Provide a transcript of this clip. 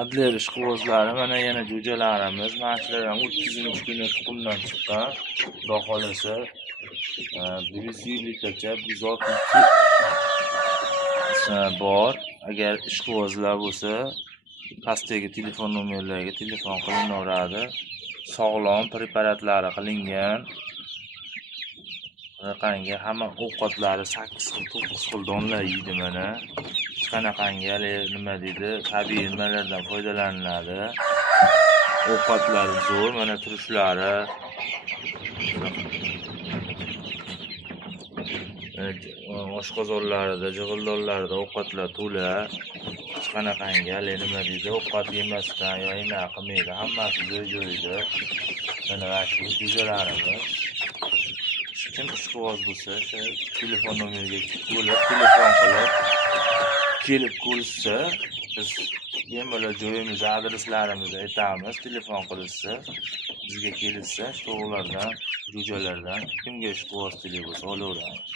Adliya ishqibozlari mana yana jo'jalarimiz. Mana shulardan 30-kuni tuxumdan chiqqan. Xudo xolasa 100 litrgacha 160 bor. Agar ishqibozlar bo'lsa, pastdagi telefon nomerlariga telefon qilinaveradi. Sog'lom preparatlari qilingan. Qanaqangi hamma ovqatlari 8 xil, 9 xil donlar yeydi mana. Hech qanaqangi nima deydi, tabiiy nimalardan foydalaniladi. Ovqatlari zo'r, mana turishlari. Oshqozonlarida, jig'ildonlarida ovqatlar to'la. Hech qanaqangi nima deydi, ovqat yemasdan yoki nima qilmaydi, hammasi joy-joyida. Mana shu jo'jalarimiz. Kim ishqiboz bo'lsa, o'sha telefon nomeriga telefon qilib kelib ko'rishsa, biz bemalol joyimizni, adreslarimizni aytamiz. Telefon qilishsa, bizga kelishsa, shu to'g'rilardan, jo'jalardan kimga ishqiboz kerak bo'lsa olaveramiz.